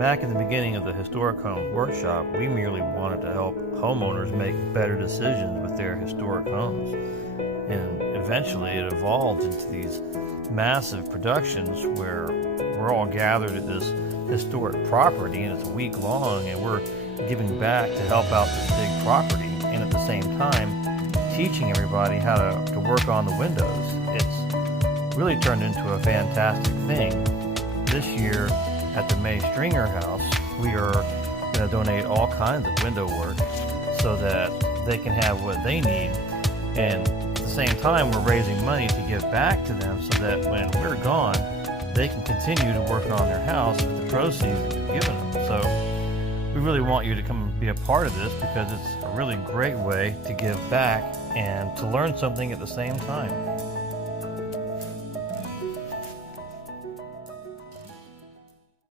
Back in the beginning of the Historic Homes Workshop, we merely wanted to help homeowners make better decisions with their historic homes. And eventually it evolved into these massive productions where we're all gathered at this historic property, and it's a week long, and we're giving back to help out this big property, and at the same time teaching everybody how to work on the windows. It's really turned into a fantastic thing. This year at the May Stringer House, we are going to donate all kinds of window work so that they can have what they need, and at the same time we're raising money to give back to them so that when we're gone they can continue to work on their house with the proceeds that we've given them. So we really want you to come and be a part of this, because it's a really great way to give back and to learn something at the same time.